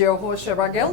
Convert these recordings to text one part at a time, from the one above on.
your host Shiva Gill.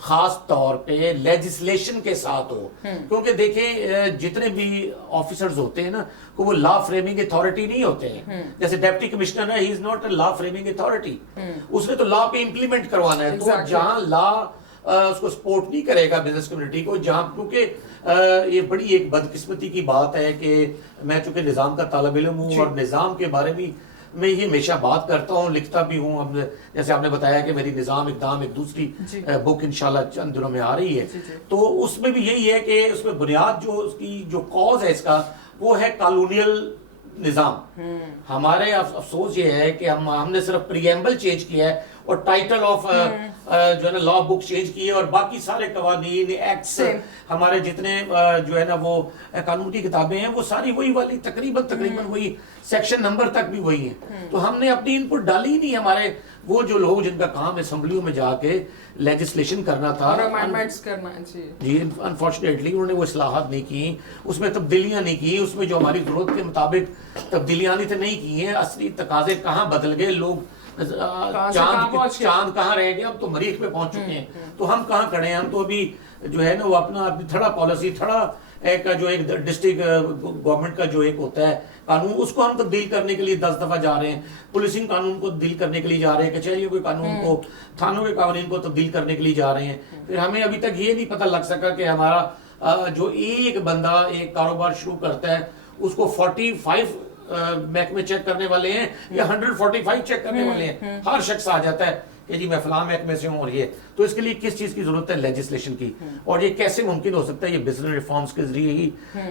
خاص طور پہ لیجسلیشن کے ساتھ ہو. کیونکہ دیکھیں جتنے بھی آفیسرز ہوتے ہیں نا وہ لا فریمنگ اتھارٹی نہیں ہوتے ہیں. جیسے ڈپٹی کمشنر ہے, he is not a law framing authority, اس نے تو لا پہ امپلیمنٹ کروانا ہے. تو جہاں لا اس کو سپورٹ نہیں کرے گا بزنس کمیونٹی کو, جہاں کیونکہ یہ بڑی ایک بدقسمتی کی بات ہے کہ میں چونکہ نظام کا طالب علم ہوں اور نظام کے بارے میں یہ ہمیشہ بات کرتا ہوں, لکھتا بھی ہوں. اب جیسے آپ نے بتایا کہ میری نظام اقدام ایک دوسری بک انشاءاللہ چند دنوں میں آ رہی ہے, تو اس میں بھی یہی ہے کہ اس میں بنیاد جو اس کی جو کاز ہے اس کا وہ ہے کالونیل نظام. ہمارے افسوس یہ ہے کہ ہم نے صرف پریمبل چینج کیا ہے اور ٹائٹل آف جو ہے نا لا بک چینج کی ہے, اور باقی سارے قوانین ایکٹس ہمارے جتنے جو ہے نا وہ قانون کی کتابیں ہیں وہ ساری وہی والی تقریباً وہی سیکشن نمبر تک بھی وہی ہیں. تو ہم نے اپنی ان پٹ ڈالی ہی نہیں. ہمارے وہ جو لوگ جن کا کام اسمبلیوں میں جا کے لیجسلیشن کرنا تھا, جی انفارچونیٹلی انہوں نے وہ اصلاحات نہیں کی, اس میں تبدیلیاں نہیں کی, اس میں جو ہماری ضرورت کے مطابق تبدیلیاں نہیں نہیں کی ہیں. اصلی تقاضے کہاں بدل گئے, لوگ چاند کہاں رہ گئے, اب تو مریخ پہ پہنچ چکے ہیں. تو ہم کہاں کھڑے ہیں, ہم تو ابھی جو ہے نا وہ اپنا تھوڑا پالیسی تھوڑا ایک جو ایک ڈسٹرکٹ گورنمنٹ کا جو ایک ہوتا ہے قانون, اس کو ہم تبدیل کرنے کے لیے 10 دفعہ جا رہے ہیں. پولیسنگ قانون کو تبدیل کرنے کے لیے جا رہے ہیں, کچہریوں کے قانون کو, تھانوں کے قوانین کو تبدیل کرنے کے لیے جا رہے ہیں. پھر ہمیں ابھی تک یہ نہیں پتہ لگ سکا کہ ہمارا جو ایک بندہ ایک کاروبار شروع کرتا ہے اس کو 45 محکمے چیک کرنے والے ہیں یا 145 چیک کرنے والے ہیں. ہر شخص آ جاتا ہے کہ جی میں فلاں محکمے سے ہوں اور یہ. تو اس کے لیے کس چیز کی ضرورت ہے, لیجسلیشن کی. اور یہ کیسے ممکن ہو سکتا ہے, یہ بزنس ریفارمز کے ذریعے ہی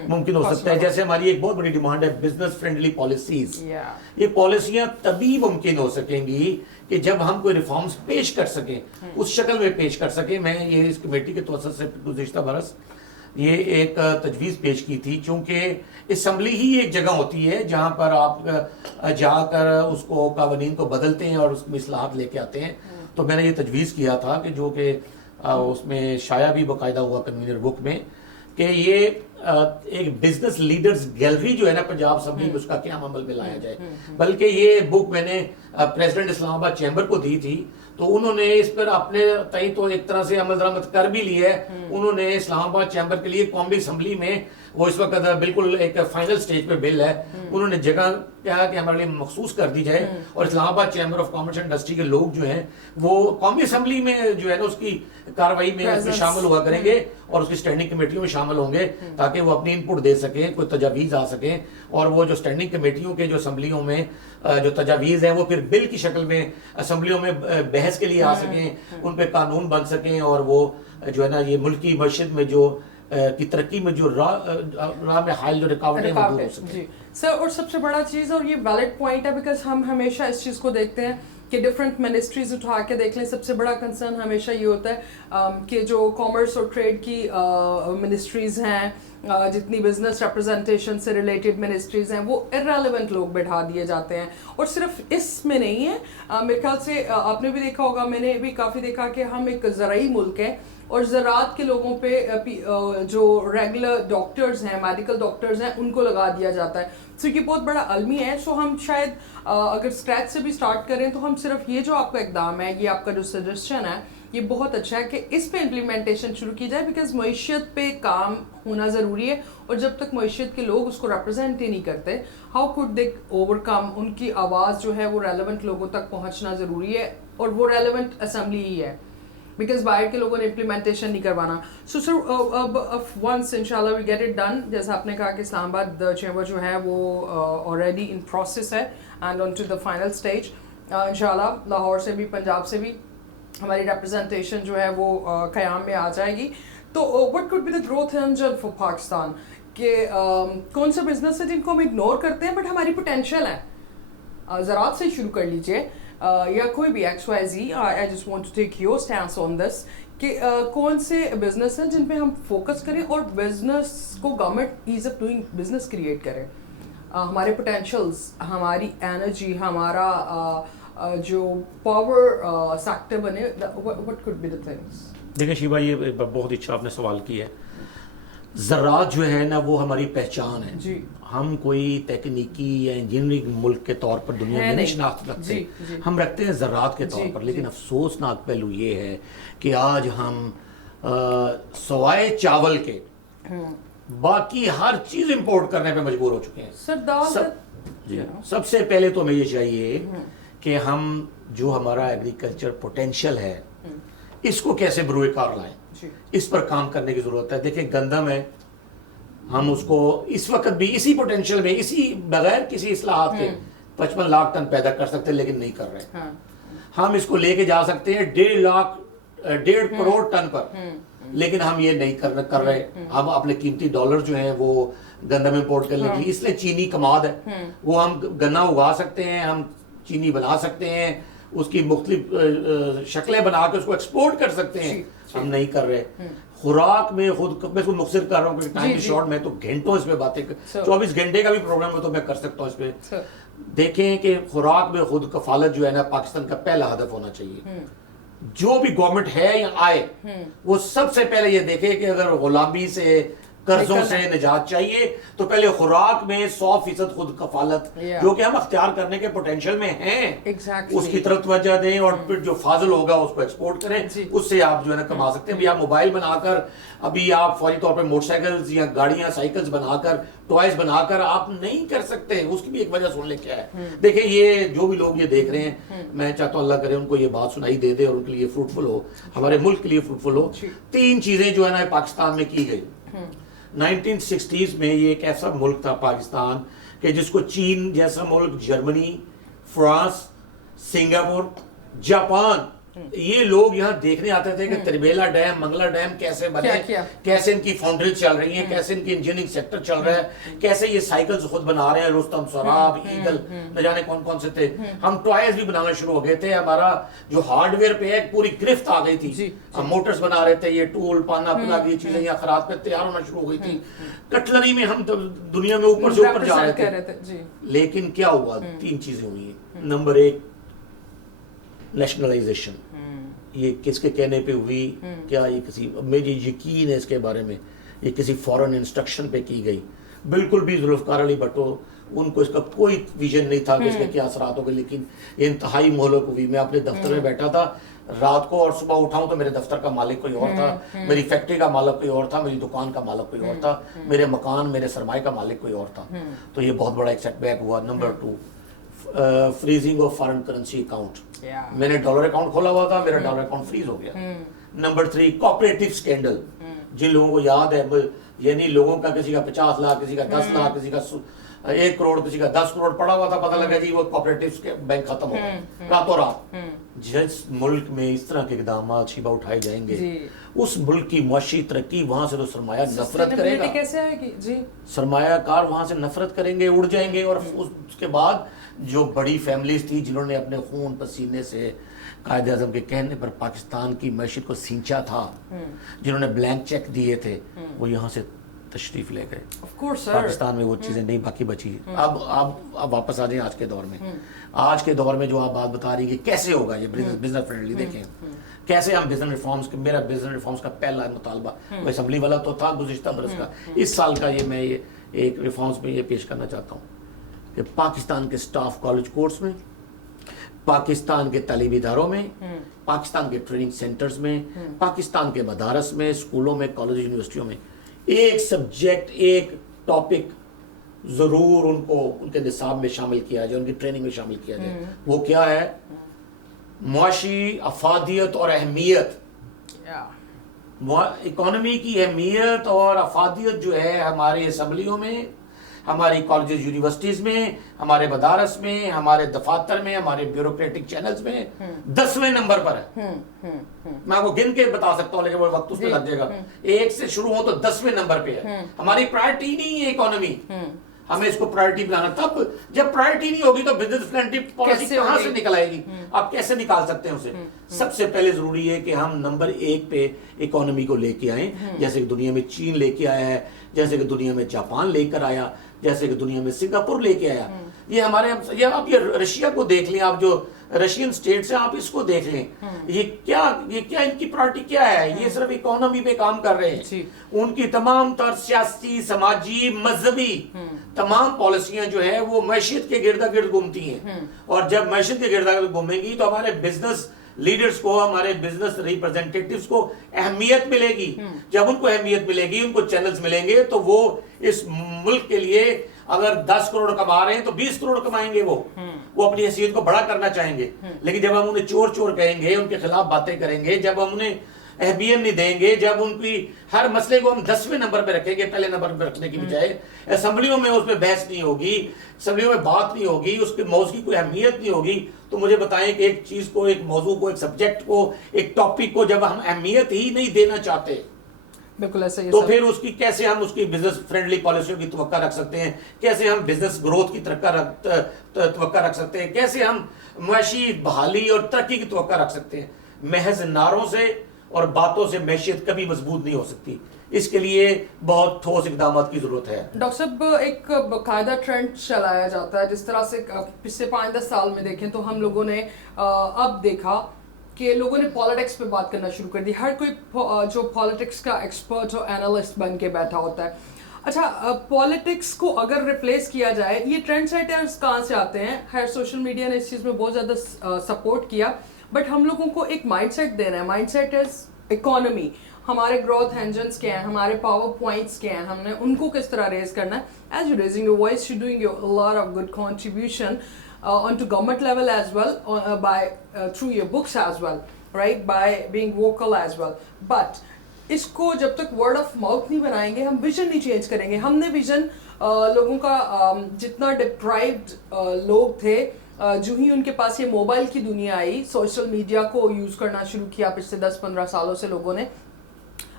ممکن ہو سکتا ہے. جیسے ہماری ایک بہت بڑی ڈیمانڈ ہے بزنس فرینڈلی پالیسیز. یہ پالیسیاں تبھی ممکن ہو سکیں گی کہ جب ہم کوئی ریفارمز پیش کر سکیں, اس شکل میں پیش کر سکیں. میں یہ اس کمیٹی کے توسط سے گزشتہ برس یہ ایک تجویز پیش کی تھی, چونکہ اسمبلی ہی ایک جگہ ہوتی ہے جہاں پر آپ جا کر اس کو قوانین کو بدلتے ہیں اور اس میں اصلاحات لے کے آتے ہیں. تو میں نے یہ تجویز کیا تھا کہ جو کہ اس میں شائع بھی باقاعدہ ہوا کنوینر بک میں, کہ یہ ایک بزنس لیڈرز گیلری جو ہے نا پنجاب اسمبلی میں اس کا قیام عمل میں لایا جائے. بلکہ یہ بک میں نے پریزیڈنٹ اسلام آباد چیمبر کو دی تھی, تو انہوں نے اس پر اپنے تئیں تو ایک طرح سے عمل درآمد کر بھی لی ہے. انہوں نے اسلام آباد چیمبر کے لیے قومی اسمبلی میں, وہ اس وقت بالکل ایک فائنل سٹیج پہ بل ہے, انہوں نے جگہ کہا کہ ہمارے لیے مخصوص کر دی جائے, اور اسلام آباد chamber of commerce and industry کے لوگ جو ہیں وہ قومی اسمبلی میں جو ہے نا اس کی کاروائی میں شامل ہوا کریں گے اور اس کی اسٹینڈنگ کمیٹیوں میں شامل ہوں گے, تاکہ وہ اپنی ان پٹ دے سکیں, کوئی تجاویز آ سکیں. اور وہ جو اسٹینڈنگ کمیٹیوں کے جو اسمبلیوں میں جو تجاویز ہیں وہ پھر بل کی شکل میں اسمبلیوں میں بحث کے لیے آ سکیں, ان پہ قانون بن سکیں, اور وہ جو ہے نا یہ ملکی معیشت میں جو کی ترقی میں جو راہ میں حائل جو رکاوٹیں وہ دور ہو سکیں. سر, اور سب سے بڑا چیز, اور یہ ویلڈ پوائنٹ ہے, بیکاز ہم ہمیشہ اس چیز کو دیکھتے ہیں کہ ڈفرینٹ منسٹریز اٹھا کے دیکھ لیں, سب سے بڑا کنسرن ہمیشہ یہ ہوتا ہے کہ جو کامرس اور ٹریڈ کی منسٹریز ہیں, جتنی بزنس ریپرزنٹیشن سے ریلیٹڈ منسٹریز ہیں, وہ ارریلیونٹ لوگ بٹھا دیے جاتے ہیں. اور صرف اس میں نہیں ہے, میرے خیال سے آپ نے بھی دیکھا ہوگا, میں نے بھی کافی دیکھا کہ ہم ایک زرعی ملک ہے, اور زراعت کے لوگوں پہ جو ریگولر ڈاکٹرز ہیں, میڈیکل ڈاکٹرز ہیں, ان کو لگا دیا جاتا ہے. سو یہ بہت بڑا المی ہے. سو ہم شاید اگر اسکریچ سے بھی اسٹارٹ کریں تو ہم صرف یہ جو آپ کا اقدام ہے, یہ آپ کا جو سجیشن ہے, یہ بہت اچھا ہے کہ اس پہ امپلیمنٹیشن شروع کی جائے, بیکاز معیشت پہ کام ہونا ضروری ہے. اور جب تک معیشت کے لوگ اس کو ریپرزینٹ ہی نہیں کرتے, ہاؤ کوڈ دے اوور کم, ان کی آواز جو ہے وہ ریلیونٹ لوگوں تک پہنچنا ضروری ہے, اور وہ ریلیونٹ اسمبلی ہی ہے, بیکاز باہر کے لوگوں نے امپلیمنٹیشن نہیں کروانا. سو سر اب ونس انشاءاللہ وی گیٹ اٹ ڈن, جیسا آپ نے کہا کہ اسلام آباد چیمبر جو ہے وہ آلریڈی ان پروسیس ہے and on to the final stage. انشاءاللہ لاہور سے بھی, پنجاب سے بھی ہماری ریپرزنٹیشن جو ہے وہ قیام میں آ جائے گی. تو what could be the growth engine for Pakistan, کہ کون سے بزنس ہے جن کو ہم اگنور کرتے ہیں بٹ ہماری پوٹینشیل ہے. زراعت سے شروع کر لیجیے, یا کوئی بھی XYZ, I just want to take your stance on this, کہ کون سے بزنس ہیں جن پہ ہم فوکس کریں اور بزنس کو government as of doing business create کرے. ہمارے پوٹینشیلز, ہماری انرجی, ہمارا جو پاور سیکٹر بنے, what could be the things. دیکھیں شیبہ, یہ بہت اچھا آپ نے سوال کیا ہے. ذرات جو ہے نا وہ ہماری پہچان ہے. جی ہم کوئی تکنیکی یا انجینئرنگ ملک کے طور پر دنیا میں نہیں شناخت رکھتے. ہم رکھتے ہیں ذرات کے طور پر. لیکن افسوسناک پہلو یہ ہے کہ آج ہم سوائے چاول کے باقی ہر چیز امپورٹ کرنے پہ مجبور ہو چکے ہیں. سب سے پہلے تو ہمیں یہ چاہیے کہ ہم جو ہمارا ایگریکلچر پوٹینشیل ہے اس کو کیسے بروئے کار لائیں, اس پر کام کرنے کی ضرورت ہے. دیکھیں گندم ہے, ہم اس کو اس وقت بھی اسی پوٹینشیل میں اسی بغیر کسی اصلاحات کے 55 لاکھ ٹن پیدا کر سکتے ہیں, لیکن نہیں کر رہے. ہم اس کو لے کے جا سکتے ہیں 1.5 کروڑ ٹن پر, لیکن ہم یہ نہیں کر رہے. ہم اپنے قیمتی ڈالر جو ہیں وہ گندم امپورٹ کرنے کے لیے, اس لیے چینی کماد ہے, وہ ہم گنا اگا سکتے ہیں, ہم چینی بنا سکتے ہیں, اس کی مختلف شکلیں بنا کے اس کو ایکسپورٹ کر سکتے ہیں, ہم نہیں کر رہے. خوراک میں خود میں اس کو مختصر کر رہا ہوں کیونکہ ٹائم شارٹ میں تو گھنٹوں اس پہ باتیں 24 گھنٹے کا بھی پروگرام ہے تو میں کر سکتا ہوں اس پہ. دیکھیں کہ خوراک میں خود کفالت جو ہے نا پاکستان کا پہلا ہدف ہونا چاہیے. جو بھی گورنمنٹ ہے یا آئے وہ سب سے پہلے یہ دیکھے کہ اگر غلامی سے قرضوں سے نجات چاہیے تو پہلے خوراک میں 100% خود کفالت جو کہ ہم اختیار کرنے کے پوٹینشیل میں ہیں اس کی طرف توجہ دیں, اور پھر جو فاضل ہوگا اس کو ایکسپورٹ کریں, اس سے آپ جو ہے نا کما سکتے ہیں. ابھی آپ موبائل بنا کر, ابھی آپ فوری طور پہ موٹر سائیکلز یا گاڑیاں سائیکلز بنا کر, ٹوائز بنا کر آپ نہیں کر سکتے. اس کی بھی ایک وجہ سن لیں کیا ہے. دیکھیں یہ جو بھی لوگ یہ دیکھ رہے ہیں, میں چاہتا ہوں اللہ کرے ان کو یہ بات سنائی دے دے اور ان کے لیے فروٹفل ہو, ہمارے ملک کے لیے فروٹفل ہو. 3 چیزیں جو ہے نا پاکستان میں کی گئی. 1960s میں یہ ایک ایسا ملک تھا پاکستان کہ جس کو چین جیسا ملک, جرمنی, فرانس, سنگاپور, جاپان, یہ لوگ یہاں دیکھنے آتے تھے کہ تربیلا ڈیم, منگلا ڈیم کیسے بنے, کیسے ان کی فاؤنڈری چل رہی ہیں, کیسے ان کی انجینئرنگ سیکٹر چل رہا ہے, کیسے یہ سائیکلز خود بنا رہے ہیں, رستم, سراب, ایگل, نہ جانے کون کون سے تھے. ہم ٹوائز بھی بنانا شروع ہو گئے تھے. ہمارا جو ہارڈ ویئر پہ ایک پوری گرفت آ گئی تھی. ہم موٹرز بنا رہے تھے, یہ ٹول پانا پلا کی چیزیں یا خراب پہ تیار ہونا شروع ہو گئی تھی. کٹلری میں ہم دنیا میں اوپر سے اوپر جا رہے تھے. لیکن کیا ہوا, 3 چیزیں ہوئی ہیں. Number 1 nationalisation. یہ کس کے کہنے پہ ہوئی, کیا یہ کسی, مجھے یقین ہے اس کے بارے میں, یہ کسی فورن انسٹرکشن پہ کی گئی. بالکل بھی ذوالفقار علی بھٹو ان کو اس کا کوئی ویژن نہیں تھا کہ اس کے کیا اثرات ہوں گے, لیکن یہ انتہائی مہلک ہوئی. میں اپنے دفتر میں بیٹھا تھا رات کو اور صبح اٹھاؤں تو میرے دفتر کا مالک کوئی اور تھا, میری فیکٹری کا مالک کوئی اور تھا, میری دکان کا مالک کوئی اور تھا, میرے مکان میرے سرمایہ کا مالک کوئی اور تھا. تو یہ بہت بڑا ایک سیٹ بیک ہوا. Number 2 freezing of foreign currency account. میں نے ڈالر اکاؤنٹ کھولا ہوا تھا, میرا ڈالر اکاؤنٹ فریز ہو گیا. Number 3 cooperative scandal. جن لوگوں کو یاد ہے, یعنی لوگوں کا کسی کا 50 لاکھ, کسی کا 10 لاکھ, کسی کا 1 کروڑ, کسی کا 10 کروڑ پڑا ہوا تھا, پتہ لگا جی وہ کوآپریٹو بینک ختم ہو گئے راتوں رات. جس ملک میں اس طرح کے اقدامات شیبہ اٹھائے جائیں گے اس ملک کی معاشی ترقی, وہاں سے تو سرمایہ نفرت کرے گا. کیسے آئے گی جی, سرمایہ کار وہاں سے نفرت کریں گے, اڑ جائیں گے. اور اس کے بعد جو بڑی فیملیز تھی جنہوں نے اپنے خون پسینے سے قائد اعظم کے کہنے پر پاکستان کی معیشت کو سینچا تھا, جنہوں نے بلینک چیک دیے تھے, وہ یہاں سے تشریف لے گئے. پاکستان میں وہ چیزیں نہیں باقی بچی. اب واپس آ جائیں آج کے دور میں. آج کے دور میں جو آپ بات بتا رہی ہیں کہ کیسے ہوگا یہ بزنس فرینڈلی, دیکھیں کیسے ہم بزنس ریفارمز, میرا بزنس ریفارمز کا پہلا مطالبہ وہ اسمبلی والا تو تھا گزشتہ برس کا. اس سال کا یہ میں ایک ریفارمز میں یہ پیش کرنا چاہتا ہوں کہ پاکستان کے سٹاف کالج کورس میں, پاکستان کے تعلیمی اداروں میں, پاکستان کے ٹریننگ سینٹرز میں, پاکستان کے مدارس میں, اسکولوں میں, کالج یونیورسٹیوں میں ایک سبجیکٹ, ایک ٹاپک ضرور ان کو ان کے نصاب میں شامل کیا جائے, ان کی ٹریننگ میں شامل کیا جائے. وہ کیا ہے, معاشی افادیت اور اہمیت. اکانومی کی اہمیت اور افادیت جو ہے ہماری اسمبلیوں میں, ہماری کالجز یونیورسٹیز میں, ہمارے مدارس میں, ہمارے دفاتر میں, ہمارے بیوروکریٹک چینلز میں 10ویں نمبر پر ہے. میں وہ گن کے بتا سکتا ہوں لیکن وہ وقت اس پہ لگ جائے گا. 1 سے شروع ہو تو 10ویں نمبر پہ ہے. ہماری پرائرٹی نہیں ہے اکانومی, ہمیں اس کو پرائرٹی بنانا. تب جب پرائرٹی نہیں ہوگی تو بزنس فرینڈلی پالیسی کہاں سے نکل آئے گی, آپ کیسے نکال سکتے ہیں اسے. سب سے پہلے ضروری ہے کہ ہم نمبر 1 پہ اکانومی کو لے کے آئیں, جیسے کہ دنیا میں چین لے کے آیا ہے, جیسے کہ دنیا میں جاپان لے کر آیا, جیسے کہ دنیا میں سنگاپور لے کے آیا. یہ ہمارے, اب یہ رشیا کو دیکھ لیں آپ, جو رشین اسٹیٹ سے آپ اس کو دیکھ لیں, یہ کیا ان کی پارٹی کیا ہے, یہ صرف اکانومی پہ کام کر رہے ہیں. ان کی تمام تر سیاسی, سماجی, مذہبی تمام پالیسیاں جو ہے وہ معیشت کے گرد گرد گھومتی ہیں, اور جب معیشت کے گرد گرد گھومیں گی تو ہمارے بزنس لیڈرز کو, ہمارے بزنس ریپرزینٹیٹیوز کو اہمیت ملے گی. جب ان کو اہمیت ملے گی, ان کو چینلز ملیں گے, تو وہ اس ملک کے لیے اگر 10 کروڑ کما رہے ہیں تو 20 کروڑ کمائیں گے. وہ اپنی حیثیت کو بڑا کرنا چاہیں گے. لیکن جب ہم انہیں چور چور کہیں گے, ان کے خلاف باتیں کریں گے, جب ہم انہیں اہمیت نہیں دیں گے, جب ان کی ہر مسئلے کو ہم 10ویں نمبر پہ رکھیں گے پہلے نمبر پہ رکھنے کی بجائے, اسمبلیوں میں اس پہ بحث نہیں ہوگی, اسمبلیوں میں بات نہیں ہوگی, اس کے موضوع کی کوئی اہمیت نہیں ہوگی, تو مجھے بتائیں کہ ایک چیز کو, ایک موضوع کو, ایک سبجیکٹ کو, ایک ٹاپک کو جب ہم اہمیت ہی نہیں دینا چاہتے, بالکل ایسا ہی, تو پھر اس کی کیسے ہم اس کی بزنس فرینڈلی پالیسیوں کی توقع رکھ سکتے ہیں, کیسے ہم بزنس گروتھ کی توقع رکھ سکتے ہیں, کیسے ہم معاشی بحالی اور ترقی کی توقع رکھ سکتے ہیں. محض نعروں سے اور باتوں سے معیشت کبھی مضبوط نہیں ہو سکتی. اس کے لیے بہت ٹھوس اقدامات کی ضرورت ہے. ڈاکٹر صاحب, ایک باقاعدہ ٹرینڈ چلایا جاتا ہے, جس طرح سے پچھلے 5-10 سال میں دیکھیں تو ہم لوگوں نے اب دیکھا کہ لوگوں نے پالیٹکس پہ بات کرنا شروع کر دی. ہر کوئی جو پالیٹکس کا ایکسپرٹ اور اینالسٹ بن کے بیٹھا ہوتا ہے. اچھا, پالیٹکس کو اگر ریپلیس کیا جائے, یہ ٹرینڈ سیٹرز کہاں سے آتے ہیں؟ خیر سوشل میڈیا نے اس چیز میں بہت زیادہ سپورٹ کیا, بٹ ہم لوگوں کو ایک مائنڈ سیٹ دینا ہے. مائنڈ سیٹ از اکانومی, ہمارے گروتھ انجنس کیا ہیں, ہمارے پاور پوائنٹس کیا ہیں, ہم نے ان کو کس طرح ریز کرنا ہے. As you raising your voice, you doing your lot of good contribution on to government level as well, by through your books as well, right, by being vocal as well. But اس کو جب تک word of mouth نہیں بنائیں گے, ہم vision نہیں change کریں گے. ہم نے ویژن لوگوں کا جتنا ڈپرائیوڈ لوگ تھے, جو ہی ان کے پاس یہ موبائل کی دنیا آئی, سوشل میڈیا کو یوز کرنا شروع کیا پچھلے 10-15 سالوں سے لوگوں نے.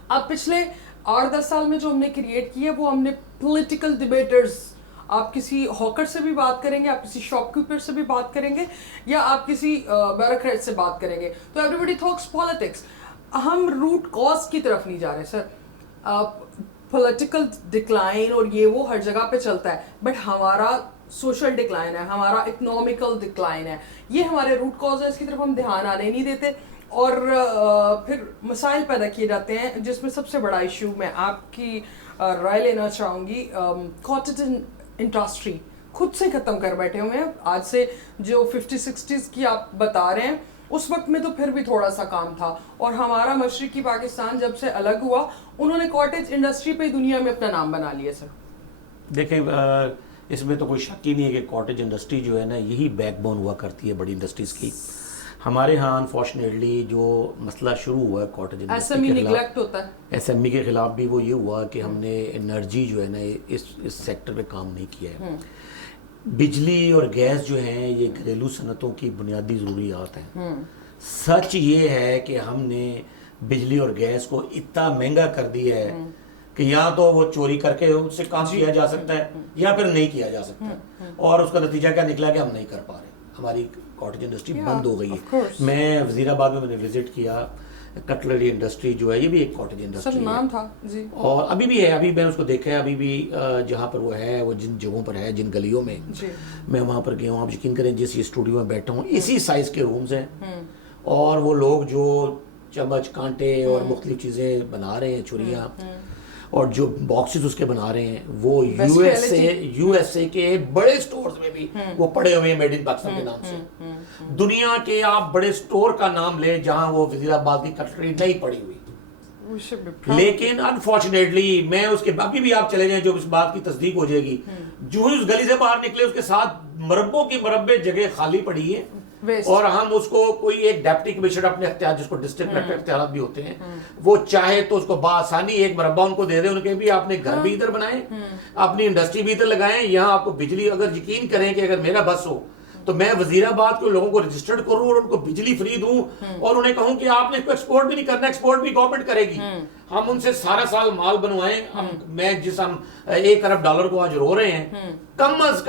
اب پچھلے 8-10 سال میں جو ہم نے کریٹ کی ہے, وہ ہم نے پولیٹیکل ڈیبیٹرز, آپ کسی ہاکر سے بھی بات کریں گے, آپ کسی شاپ کیپر سے بھی بات کریں گے, یا آپ کسی بیوروکریٹ سے بات کریں گے, تو ایوری بڈی ٹاکس پالیٹکس. ہم روٹ کاز کی طرف نہیں جا رہے سر. پولیٹیکل ڈکلائن اور یہ وہ ہر جگہ پہ چلتا ہے, بٹ ہمارا سوشل ڈکلائن ہے, ہمارا اکنامیکل ڈکلائن ہے, یہ ہمارے روٹ کاز ہے. اس کی طرف ہم دھیان آنے نہیں دیتے, اور پھر مسائل پیدا کیے جاتے ہیں, جس میں سب سے بڑا ایشو میں آپ کی رائے لینا چاہوں گی. کاٹیج انڈسٹری خود سے ختم کر بیٹھے ہوئے ہیں. آج سے جو 50-60s کی آپ بتا رہے ہیں, اس وقت میں تو پھر بھی تھوڑا سا کام تھا, اور ہمارا مشرقی پاکستان جب سے الگ ہوا, انہوں نے کاٹیج انڈسٹری پہ دنیا میں اپنا نام بنا لیا. سر دیکھیں, اس میں تو کوئی شک ہی نہیں ہے کہ کاٹیج انڈسٹری جو ہے نا, یہی بیک بون ہوا کرتی ہے بڑی انڈسٹریز کی. ہمارے ہاں انفارچونیٹلی جو مسئلہ شروع ہوا ہے کاٹیج انڈسٹری کے خلاف, ایس ایم ای کے خلاف بھی, وہ یہ ہوا کہ ہم نے انرجی جو ہے نا اس سیکٹر پہ کام نہیں کیا ہے. بجلی اور گیس جو ہیں یہ گھریلو صنعتوں کی بنیادی ضروریات ہیں. سچ یہ ہے کہ ہم نے بجلی اور گیس کو اتنا مہنگا کر دیا ہے کہ یا تو وہ چوری کر کے اس سے کام کیا جا سکتا ہے, یا پھر نہیں کیا جا سکتا. اور اس کا نتیجہ کیا نکلا کہ ہم نہیں کر پا رہے, ہماری کاٹیج انڈسٹری بند ہو گئی ہے. میں وزیر آباد میں نے وزٹ کیا, کٹلری انڈسٹری جو ہے یہ بھی ایک کاٹیج انڈسٹری ہے, اور ابھی بھی ہے. ابھی میں اس کو دیکھا ہے, ابھی بھی جہاں پر وہ ہے, وہ جن جگہوں پر ہے, جن گلیوں میں میں وہاں پر گیا ہوں, آپ یقین کریں جس اسٹوڈیو میں بیٹھا ہوں اسی سائز کے رومز ہیں, اور وہ لوگ جو چمچ, کانٹے اور مختلف چیزیں بنا رہے ہیں, چھریاں, اور جو باکسز اس کے بنا رہے ہیں, وہ یو ایس اے کے بڑے سٹورز میں بھی وہ پڑے ہوئے ہیں میڈ ان پاکستان کے نام سے. دنیا کے آپ بڑے سٹور کا نام لیں جہاں وہ وزیر آباد کی کٹلری نہیں پڑی ہوئی. لیکن انفارچونیٹلی میں اس کے ابھی بھی آپ چلے جائیں, جو اس بات کی تصدیق ہو جائے گی, جو ہی اس گلی سے باہر نکلے اس کے ساتھ مربوں کی مربے جگہ خالی پڑی ہے, اور ہم اس کو کوئی ایک ڈیپٹی کمشنر اپنے اختیار, جس کو ڈسٹرکٹ کلیکٹر اختیارات بھی ہوتے ہیں, وہ چاہے تو اس کو بآسانی ایک مربع ان کو دے دے, ان کے بھی آپ نے گھر بھی ادھر بنائیں, اپنی انڈسٹری بھی ادھر لگائیں, یہاں آپ کو بجلی, اگر یقین کریں کہ اگر میرا بس ہو تو میں وزیر آباد کے لوگوں کو رجسٹرڈ کروں اور ان کو بجلی فری دوں, اور انہیں کہوں کہ آپ نے اس کو ایکسپورٹ بھی نہیں کرنا, ایکسپورٹ بھی گورنمنٹ کرے گی. ہم ان سے سارا سال مال بنوائیں. میں جس ہم $1 ارب کو آج رو رہے ہیں, کم از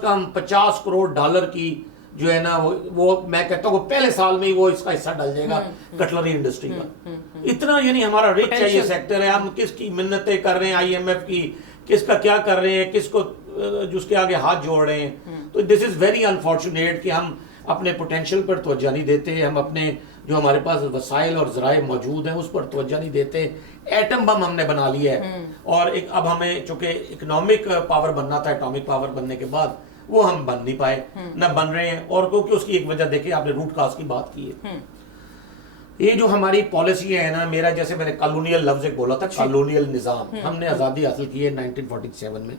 کم 50 کروڑ ڈالر کی جو ہے نا, وہ میں کہتا ہوں پہلے سال میں ہی وہ اس کا حصہ ڈل جائے گا کٹلری انڈسٹری کا. اتنا یعنی ہمارا رچ ہے یہ سیکٹر ہے. ہم کس کی منتیں کر رہے ہیں, آئی ایم ایف کی, کس کا کیا کر رہے ہیں, کس کو جس کے آگے ہاتھ جوڑ رہے ہیں. تو دس از ویری انفارچونیٹ کہ ہم اپنے پوٹینشیل پر توجہ نہیں دیتے, ہم اپنے جو ہمارے پاس وسائل اور ذرائع موجود ہیں اس پر توجہ نہیں دیتے. ایٹم بم ہم نے بنا لیا ہے, اور اب ہمیں چونکہ اکنامک پاور بننا تھا, ایٹامک پاور بننے کے بعد وہ ہم بن نہیں پائے, نہ بن رہے ہیں. اور کیونکہ اس کی ایک وجہ دیکھیں, آپ نے روٹ کاز کی بات کی ہے. یہ جو ہماری پالیسی ہے نا, میرا جیسے میں نے کالونیل لفظ ایک بولا تھا, کالونیل نظام, ہم نے آزادی حاصل کی ہے 1947 میں.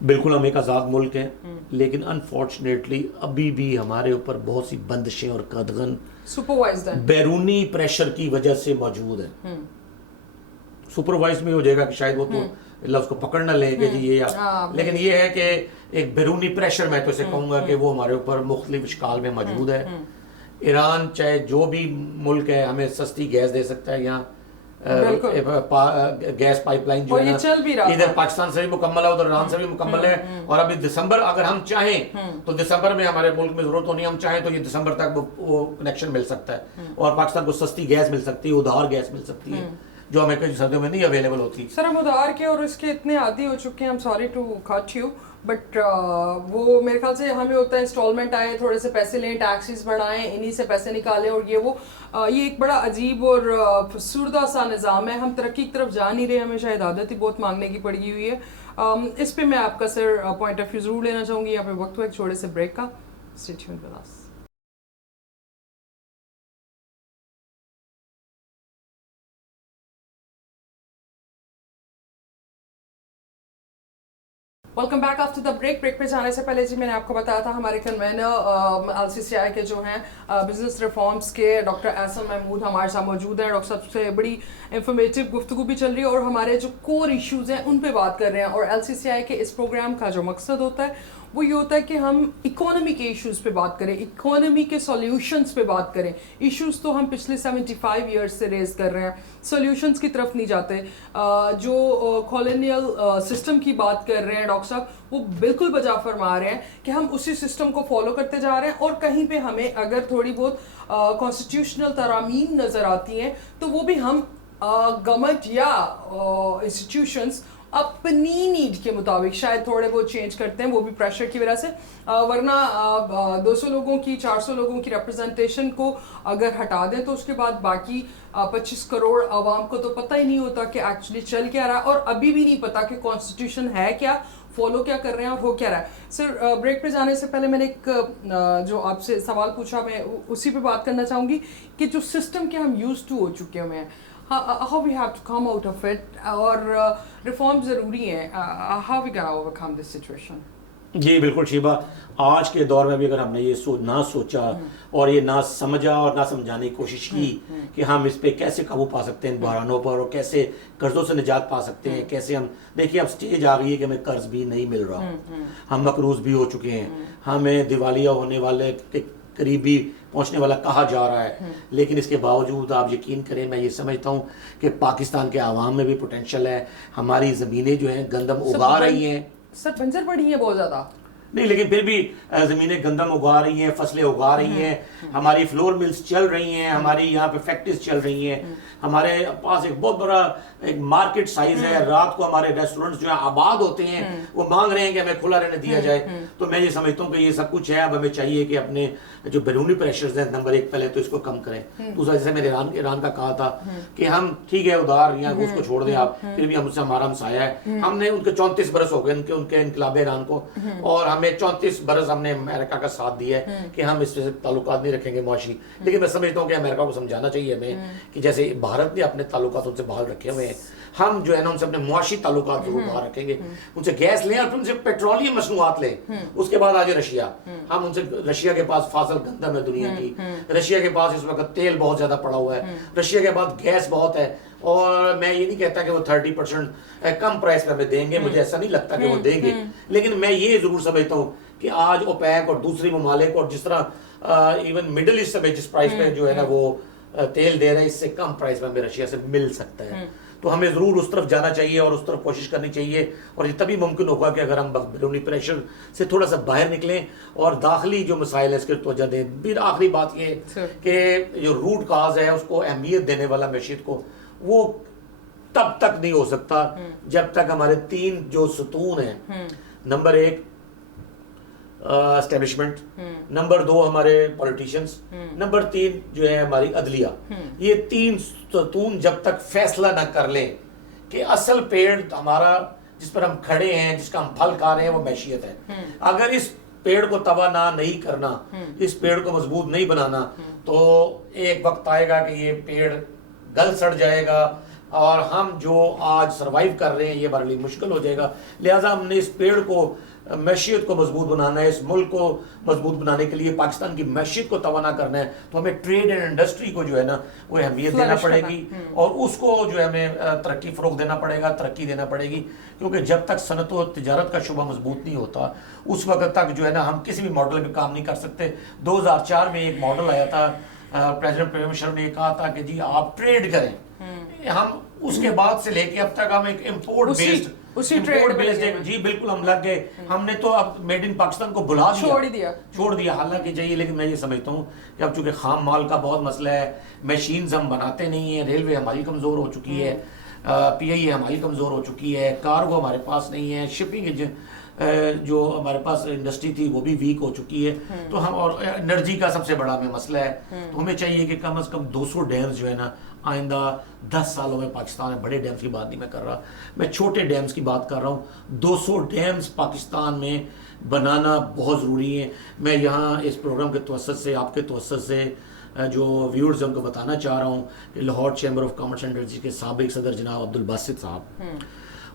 بالکل ہم ایک آزاد ملک ہیں, لیکن انفارچونیٹلی ابھی بھی ہمارے اوپر بہت سی بندشیں اور قدغن بیرونی پریشر کی وجہ سے موجود ہیں. سپروائز میں ہو جائے گا کہ شاید وہ تو لفظ کو پکڑ نہ لیں کہ جی یہ, لیکن یہ ہے کہ ایک بیرونی پریشر, میں تو اسے کہوں گا کہ وہ ہمارے اوپر مختلف اشکال میں موجود ہے. ایران چاہے جو بھی ملک ہے ہمیں سستی گیس دے سکتا ہے, یہاں گیس پائپ لائن جو ہے نا ادھر پاکستان سے بھی مکمل ہے, ادھر ایران سے بھی مکمل ہے. اور ابھی دسمبر اگر ہم چاہیں تو دسمبر میں ہمارے ملک میں ضرورت ہونی, ہم چاہیں تو یہ دسمبر تک وہ کنیکشن مل سکتا ہے, اور پاکستان کو سستی گیس مل سکتی ہے, ادھار گیس مل سکتی ہے, جو ہمیں کئی سردیوں میں نہیں اویلیبل ہوتی. سر ہم ادھار کے اور اس کے اتنے عادی ہو چکے ہیں, sorry to cut you, but وہ میرے خیال سے ہمیں ہوتا ہے انسٹالمنٹ آئے, تھوڑے سے پیسے لیں, ٹیکسیز بڑھائیں, انہی سے پیسے نکالیں, اور یہ ایک بڑا عجیب اور فسردہ سا نظام ہے. ہم ترقی کی طرف جا نہیں رہے, ہمیں شاید عادت ہی بہت مانگنے کی پڑ گئی ہوئی ہے. اس پہ میں آپ کا سر پوائنٹ آف ویو ضرور لینا چاہوں گی. یہاں پہ وقت ہوا ایک چھوٹے سے بریک کا. Stay tuned with us. Welcome back after the break. Break پہ جانے سے پہلے جی میں نے آپ کو بتایا تھا ہمارے کنوینر LCCI کے جو ہیں بزنس ریفارمز کے ڈاکٹر احسن محمود ہمارے ساتھ موجود ہیں. ڈاکٹر صاحب سے بڑی انفارمیٹیو گفتگو بھی چل رہی ہے, اور ہمارے جو کور ایشوز ہیں ان پہ بات کر رہے ہیں. اور LCCI کے اس پروگرام کا جو مقصد ہوتا ہے وہ یہ ہوتا ہے کہ ہم اکانومی کے ایشوز پہ بات کریں, اکانومی کے سولیوشنز پہ بات کریں. ایشوز تو ہم پچھلے 75 ایئرز سے ریز کر رہے ہیں, سولیوشنز کی طرف نہیں جاتے. جو کالونیل سسٹم کی بات کر رہے ہیں ڈاکٹر صاحب, وہ بالکل بجا فرما رہے ہیں کہ ہم اسی سسٹم کو فالو کرتے جا رہے ہیں, اور کہیں پہ ہمیں اگر تھوڑی بہت کانسٹیٹیوشنل ترامیم نظر آتی ہیں تو وہ بھی ہم گورنمنٹ یا انسٹیٹیوشنز اپنی نیڈ کے مطابق شاید تھوڑے بہت چینج کرتے ہیں, وہ بھی پریشر کی وجہ سے. ورنہ 200 لوگوں کی 400 لوگوں کی ریپرزنٹیشن کو اگر ہٹا دیں تو اس کے بعد باقی 25 کروڑ عوام کو تو پتہ ہی نہیں ہوتا کہ ایکچولی چل کیا رہا ہے, اور ابھی بھی نہیں پتا کہ کانسٹیٹیوشن ہے کیا, فالو کیا کر رہے ہیں اور ہو کیا رہا ہے. سر بریک پہ جانے سے پہلے میں نے ایک جو آپ سے سوال پوچھا, میں اسی پہ بات کرنا چاہوں گی کہ جو سسٹم کے ہم یوز ٹو ہو چکے ہیں, how we have to come out of it, اور ریفارم ضروری ہیں, how we gonna overcome this situation. جی بالکل شیبہ, آج کے دور میں بھی اگر ہم نے یہ نہ سوچا اور یہ نہ سمجھا اور نہ سمجھانے کی کوشش کی کہ ہم اس پہ کیسے قابو پا سکتے ہیں ان بحرانوں پر, اور کیسے قرضوں سے نجات پا سکتے ہیں, کیسے ہم دیکھیے اب سٹیج آ گئی ہے کہ ہمیں قرض بھی نہیں مل رہا, ہم مقروض بھی ہو چکے ہیں, ہمیں دیوالیہ ہونے والے قریبی پہنچنے والا کہا جا رہا ہے. لیکن اس کے باوجود آپ یقین کریں, میں یہ سمجھتا ہوں کہ پاکستان کے عوام میں بھی پوٹینشیل ہے. ہماری زمینیں جو ہیں گندم اگا رہی ہیں, سر بنجر پڑی ہیں بہت زیادہ نہیں, لیکن پھر بھی زمینیں گندم اگا رہی ہیں, فصلیں اگا رہی ہیں, ہماری فلور ملز چل رہی ہیں, ہماری یہاں پہ فیکٹریز چل رہی ہیں, ہمارے پاس ایک بہت بڑا ایک مارکیٹ سائز ہے. رات کو ہمارے ریسٹورنٹس جو ہیں آباد ہوتے ہیں, وہ مانگ رہے ہیں کہ ہمیں کھلا رہنے دیا جائے. تو میں یہ سمجھتا ہوں کہ یہ سب کچھ ہے. اب ہمیں چاہیے کہ اپنے جو بیرونی پریشرز ہیں, نمبر ایک پہلے تو اس کو کم کریں. دوسرا جیسے میں نے ایران کا کہا تھا کہ ہم ٹھیک ہے ادھار یا اس کو چھوڑ دیں آپ, پھر بھی ہم اس سے ہمارا ہمسایہ ہے. ہم نے ان کے 34 برس ہو گئے ان کے انقلاب ایران کو, اور ہمیں 34 برس ہم نے امریکہ کا ساتھ دیا ہے کہ ہم اس سے تعلقات نہیں رکھیں گے معاشی. لیکن میں سمجھتا ہوں کہ امریکہ کو سمجھانا چاہیے ہمیں کہ جیسے بھارت نے اپنے تعلقات ان سے بحال رکھے ہوئے ہیں, ہم جو ہے نا ان سے اپنے معاشی تعلقات ضرور باہر رکھیں گے. ان سے گیس لیں اور پھر ان سے پیٹرولیم مصنوعات لیں. اس کے بعد آجے رشیا, ہم ان سے, رشیا کے پاس فاضل گندم ہے دنیا کی, رشیا کے پاس اس وقت تیل بہت زیادہ پڑا ہوا ہے, رشیا کے پاس گیس بہت ہے. اور میں یہ نہیں کہتا کہ وہ 30% کم پرائس پہ ہمیں دیں گے, مجھے ایسا نہیں لگتا کہ وہ دیں گے, لیکن میں یہ ضرور سمجھتا ہوں کہ آج اوپیک اور دوسری ممالک اور جس طرح ایون مڈل ایسٹ میں جس پرائس پہ جو ہے نا وہ تیل دے رہے ہیں, اس سے کم پرائس پہ ہمیں رشیا سے مل سکتا ہے. تو ہمیں ضرور اس طرف جانا چاہیے اور اس طرف کوشش کرنی چاہیے. اور یہ تبھی ممکن ہوگا کہ اگر ہم بیرونی پریشر سے تھوڑا سا باہر نکلیں اور داخلی جو مسائل ہیں اس کے توجہ دیں. پھر آخری بات یہ کہ جو روٹ کاز ہے اس کو اہمیت دینے والا معیشت کو, وہ تب تک نہیں ہو سکتا جب تک ہمارے 3 جو ستون ہیں, نمبر 1 اسٹیبلشمنٹ، نمبر 2 ہمارے پولیٹیشینس، نمبر 3 جو ہے ہماری عدلیہ. یہ 3 ستون جب تک فیصلہ نہ کر لیں کہ اصل پیڑ ہمارا جس پر ہم کھڑے ہیں، جس کا ہم پھل کھا رہے ہیں، وہ معیشت ہے، اگر اس پیڑ کو توانا نہیں کرنا، اس پیڑ کو مضبوط نہیں بنانا، تو ایک وقت آئے گا کہ یہ پیڑ گل سڑ جائے گا اور ہم جو آج سروائیو کر رہے ہیں یہ ہمارے لیے مشکل ہو جائے گا. لہٰذا ہم نے اس پیڑ کو، معیشت کو مضبوط بنانا ہے، اس ملک کو مضبوط بنانے کے لیے پاکستان کی معیشت کو توانا کرنا ہے، تو ہمیں ٹریڈ اینڈ انڈسٹری کو جو ہے نا وہ اہمیت دینا پڑے گی، اور اس کو جو ہے ہمیں ترقی فروغ دینا پڑے گا، ترقی دینا پڑے گی. کیونکہ جب تک صنعت و تجارت کا شعبہ مضبوط نہیں ہوتا اس وقت تک جو ہے نا ہم کسی بھی ماڈل پہ کام نہیں کر سکتے. 2004 میں ایک ماڈل آیا تھا، پریزیڈنٹ پرویز مشرف نے یہ کہا تھا کہ جی آپ ٹریڈ کریں. ہم اس کے بعد سے لے کے اب تک ہم ایک امپورٹ بیسڈ جی بالکل ہم لگ گئے. ہم نے تو اب میڈ ان پاکستان کو بلا چھوڑ دیا حالانکہ چاہیے. لیکن میں یہ سمجھتا ہوں کہ اب چونکہ خام مال کا بہت مسئلہ ہے، مشینز ہم بناتے نہیں ہیں، ریلوے ہماری کمزور ہو چکی ہے، پی آئی اے ہماری کمزور ہو چکی ہے، کارگو ہمارے پاس نہیں ہے، شپنگ جو ہمارے پاس انڈسٹری تھی وہ بھی ویک ہو چکی ہے. تو ہم، اور انرجی کا سب سے بڑا ہمیں مسئلہ ہے. تو ہمیں چاہیے کہ کم از کم 200 ڈیمز جو ہے نا آئندہ 10 سالوں میں پاکستان میں، بڑے ڈیمز کی بات نہیں میں کر رہا، میں چھوٹے ڈیمز کی بات کر رہا ہوں، 200 ڈیمز پاکستان میں بنانا بہت ضروری ہے. میں یہاں اس پروگرام کے توسط سے، آپ کے توسط سے جو ویورز ہیں ان کو بتانا چاہ رہا ہوں کہ Lahore chamber of commerce and industry کے سابق صدر جناب عبدالباسط صاحب،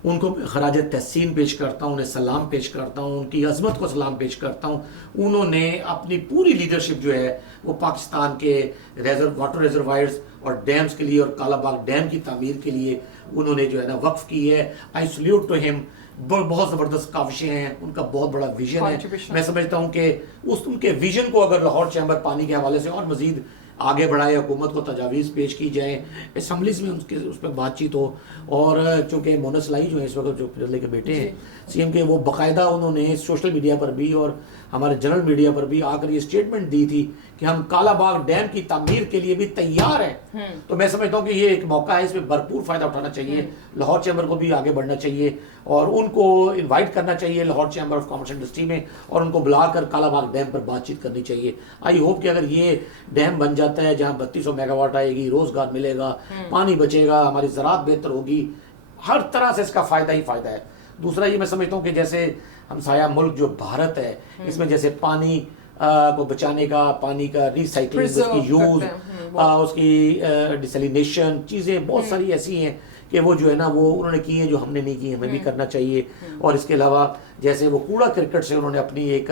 ان کو خراج تحسین پیش کرتا ہوں، انہیں سلام پیش کرتا ہوں، ان کی عظمت کو سلام پیش کرتا ہوں. انہوں نے اپنی پوری لیڈرشپ جو ہے وہ پاکستان کے واٹر ریزروائرز اور ڈیمز کے لیے اور کالا باغ ڈیم کی تعمیر کے لیے انہوں نے جو ہے نا وقف کی ہے. آئی سلیوٹ ٹو ہم. بہت زبردست کاوشیں ہیں، ان کا بہت بڑا ویژن ہے. میں سمجھتا ہوں کہ ان کے ویژن کو اگر لاہور چیمبر پانی کے حوالے سے اور مزید آگے بڑھائے، حکومت کو تجاویز پیش کی جائیں، اسمبلیز میں اس پہ بات چیت ہو. اور چونکہ مونس لائی جو ہیں اس وقت جو پھرلے کے بیٹے ہیں سی ایم کے، وہ باقاعدہ انہوں نے سوشل میڈیا پر بھی اور ہمارے جنرل میڈیا پر بھی آ کر یہ اسٹیٹمنٹ دی تھی کہ ہم کالا باغ ڈیم کی تعمیر کے لیے بھی تیار ہیں. تو میں سمجھتا ہوں کہ یہ ایک موقع ہے، اس میں بھرپور فائدہ اٹھانا چاہیے. لاہور چیمبر کو بھی آگے بڑھنا چاہیے اور ان کو انوائٹ کرنا چاہیے Lahore chamber of commerce industry میں، اور ان کو بلا کر کالا باغ ڈیم پر بات چیت کرنی چاہیے. آئی ہوپ کہ اگر یہ ڈیم بن جاتا ہے جہاں 3200 میگا واٹ آئے گی، روزگار ملے گا، پانی بچے گا، ہماری زراعت بہتر ہوگی، ہر طرح سے اس کا فائدہ ہی فائدہ ہے. دوسرا یہ میں سمجھتا ہوں کہ جیسے ہمسایہ ملک جو بھارت ہے، اس میں جیسے پانی کو بچانے کا، پانی کا ریسائکلنگ، اس کی یوز، اس کی ڈیسیلینیشن، چیزیں بہت ساری ایسی ہیں کہ وہ جو ہے نا وہ انہوں نے کی ہیں جو ہم نے نہیں کی، ہمیں بھی کرنا چاہیے. اور اس کے علاوہ جیسے وہ کوڑا کرکٹ سے انہوں نے اپنی ایک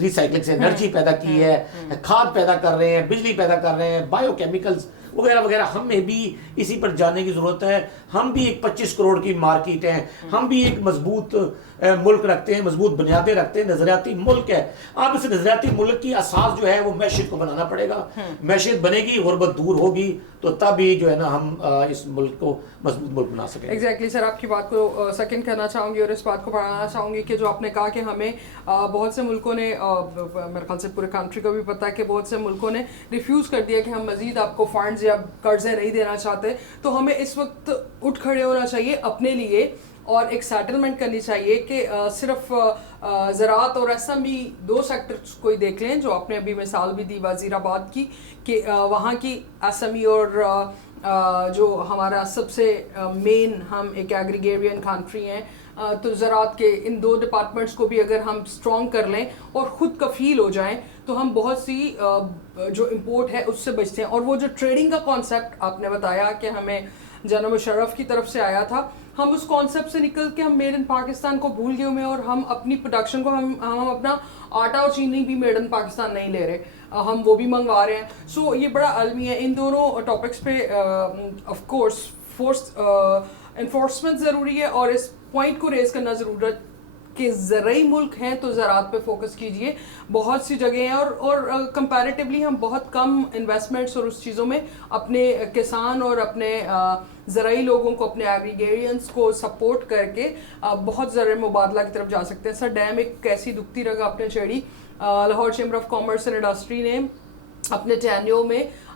ریسائکلنگ سے انرجی پیدا کی ہے، کھاد پیدا کر رہے ہیں، بجلی پیدا کر رہے ہیں، بایو کیمیکلز وغیرہ وغیرہ. ہمیں بھی اسی پر جانے کی ضرورت ہے. ہم بھی ایک 25 کروڑ کی مارکیٹ ہیں، ہم بھی ایک مضبوط ملک رکھتے ہیں، مضبوط بنیادیں رکھتے ہیں، نظریاتی ملک ہے. آپ اس نظریاتی ملک کی اساس جو ہے وہ معیشت کو بنانا پڑے گا. معیشت بنے گی، غربت دور ہوگی، تو تب ہی جو ہے نا ہم اس ملک کو مضبوط ملک بنا سکیں. ایگزیکٹلی سر، آپ کی بات کو سیکنڈ کرنا چاہوں گی اور اس بات کو بڑھانا چاہوں گی کہ جو آپ نے کہا کہ ہمیں بہت سے ملکوں نے، میرے خیال سے پورے کنٹری کو بھی پتا ہے کہ بہت سے ملکوں نے ریفیوز کر دیا کہ ہم مزید آپ کو فنڈز یا قرضے نہیں دینا چاہتے. تو ہمیں اس وقت اٹھ کھڑے ہونا چاہیے اپنے لیے اور ایک سیٹلمنٹ کرنی چاہیے کہ صرف زراعت اور ایس ایم ای 2 سیکٹرز کو ہی دیکھ لیں، جو آپ نے ابھی مثال بھی دی وزیر آباد کی کہ وہاں کی ایس ایم ای اور جو ہمارا سب سے مین، ہم ایک ایگریگیرین کنٹری ہیں، تو زراعت کے ان 2 ڈپارٹمنٹس کو بھی اگر ہم اسٹرانگ کر لیں اور خود کفیل ہو جائیں تو ہم بہت سی جو امپورٹ ہے اس سے بچتے ہیں. اور وہ جو ٹریڈنگ کا کانسیپٹ آپ نے بتایا کہ ہمیں جناب مشرف کی طرف سے آیا تھا، ہم اس کانسیپٹ سے نکل کے ہم میڈ ان پاکستان کو بھول گئے ہوئے اور ہم اپنی پروڈکشن کو، ہم اپنا آٹا اور چینی بھی میڈ ان پاکستان نہیں لے رہے، ہم وہ بھی منگوا رہے ہیں. سو یہ بڑا عالمی ہے. ان دونوں ٹاپکس پہ آف کورس انفورسمنٹ ضروری ہے اور اس پوائنٹ کو ریز کرنا ضرورت کہ زرعی ملک ہیں تو زراعت پہ فوکس کیجئے. بہت سی جگہیں ہیں اور کمپیریٹیولی ہم بہت کم انویسٹمنٹس اور اس چیزوں میں اپنے کسان اور اپنے زرعی لوگوں کو، اپنے ایگریگیرینس کو سپورٹ کر کے بہت زرعی مبادلہ کی طرف جا سکتے ہیں. سر، ڈیم ایک کیسی دکھتی رگا اپنے چڑھی. Lahore chamber of commerce and industry نے اپنے ٹینیو میں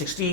60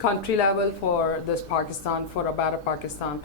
country level for this Pakistan, for a better Pakistan.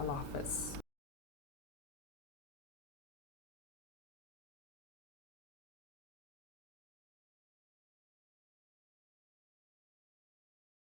Allah Hafiz.